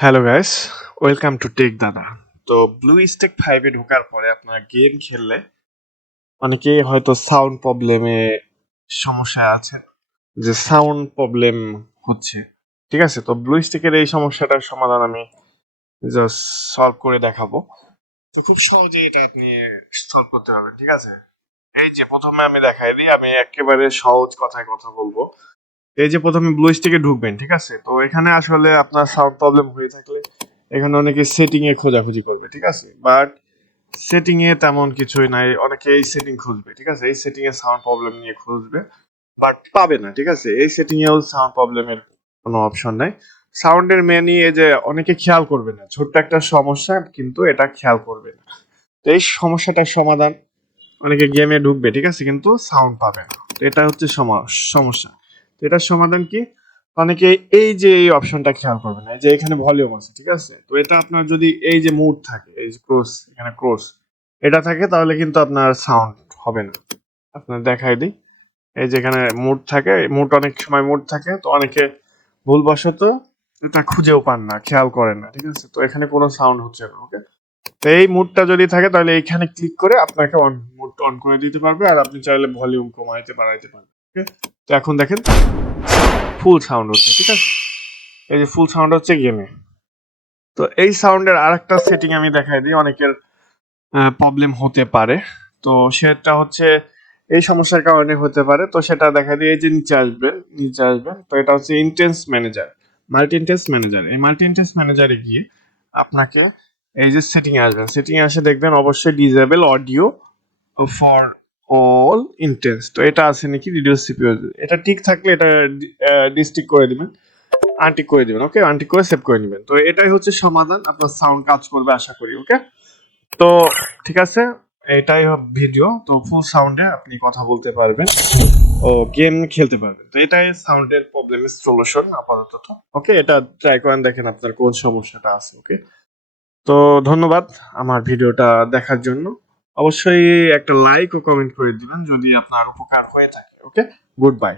Hello guys, welcome to Tech Dada. তো ব্লুস্ট্যাক 5 এ ঢোকার পরে আপনার গেম খেললে অনেকেই হয়তো সাউন্ড প্রবলেমে সমস্যায় আছেন, যে সাউন্ড প্রবলেম হচ্ছে। ঠিক আছে, তো ব্লুস্ট্যাকের এই সমস্যাটার সমাধান আমি জাস্ট সলভ করে দেখাবো। তো খুব সহজেই এটা আপনি সলভ করতে পারবেন। ঠিক আছে, এই যে প্রথমে আমি দেখাই দিই, আমি একেবারে সহজ কথায় কথা বলবো। এই যে প্রথমে ব্লুস্ট্যাকে ঢুকবেন, ঠিক আছে, তো এখানে আসলে আপনার সাউন্ড প্রবলেম হয়ে থাকলে এখানে অনেকে সেটিং এ খোঁজাখুঁজি করবে, ঠিক আছে, বাট সেটিং এ তেমন কিছুই নাই। অনেকে এই সেটিং খুঁজবে, ঠিক আছে, এই সেটিং এ সাউন্ড প্রবলেম নিয়ে খুঁজবে, বাট পাবে না। ঠিক আছে, এই সেটিং এও সাউন্ড প্রবলেমের কোনো অপশন নাই। সাউন্ডের মেনই এই যে অনেকে খেয়াল করবে না, ছোট্ট একটা সমস্যা কিন্তু এটা খেয়াল করবে না। তো এই সমস্যাটার সমাধান, অনেকে গেমে ঢুকবে, ঠিক আছে, কিন্তু সাউন্ড পাবে না। তো এটা হচ্ছে সমস্যা। তো এটার সমাধান কি? অনেকে এই যে এই অপশনটা খেয়াল করবে না, এই যে এখানে ভলিউম আছে, ঠিক আছে, তো এটা আপনার যদি এই যে মুড থাকে, এই যে ক্রস, এখানে ক্রস এটা থাকে, তাহলে কিন্তু আপনার সাউন্ড হবে না। আপনার দেখাই দিই, এই যে এখানে মুড থাকে, মুড অনেক সময় মুড থাকে, তো অনেকে ভুলবশত এটা খুঁজেও পান না, খেয়াল করেন না। ঠিক আছে, তো এখানে কোনো সাউন্ড হচ্ছে না। ওকে, তো এই মুডটা যদি থাকে তাহলে এইখানে ক্লিক করে আপনাকে মুড অন করে দিতে পারবে, আর আপনি চাইলে ভলিউম কমাইতে বাড়াইতে পারবেন। ওকে, তো এখন দেখেন ফুল সাউন্ড হচ্ছে। ঠিক আছে, এই যে ফুল সাউন্ড হচ্ছে গেমে। তো এই সাউন্ডের আরেকটা সেটিং আমি দেখাই দিই, অনেকের প্রবলেম হতে পারে। তো সেটা হচ্ছে এই সমস্যার কারণে হতে পারে, তো সেটা দেখা দিয়ে এই যে নিচে আসবেন, তো এটা হচ্ছে intense manager, multi intense manager. এই মাল্টি ইন্টেন্স ম্যানেজারে গিয়ে আপনাকে এই যে সেটিং এ আসবেন, সেটিং এ আসে দেখবেন অবশ্যই disable audio for all intense. তো এটা আছে নাকি রিডিউস সিপিইউ, এটা ঠিক থাকলে এটা ডিস্টিক করে দিবেন, আনটিক করে দিবেন। ওকে, আনটিক করে সেভ করে নেবেন। তো এটাই হচ্ছে সমাধান, আপনার সাউন্ড কাজ করবে আশা করি। ওকে, তো ঠিক আছে, এটাই ভিডিও। তো ফুল সাউন্ডে আপনি কথা বলতে পারবেন ও গেম খেলতে পারবেন। তো এটাই সাউন্ডের প্রবলেমের সলিউশন আপাতত। ওকে, এটা ট্রাই করেন, দেখেন আপনার কোন সমস্যাটা আছে। ওকে, তো ধন্যবাদ আমার ভিডিওটা দেখার জন্য। অবশ্যই একটা লাইক ও কমেন্ট করে দিবেন যদি আপনার উপকার হয়ে থাকে। ওকে, গুড বাই।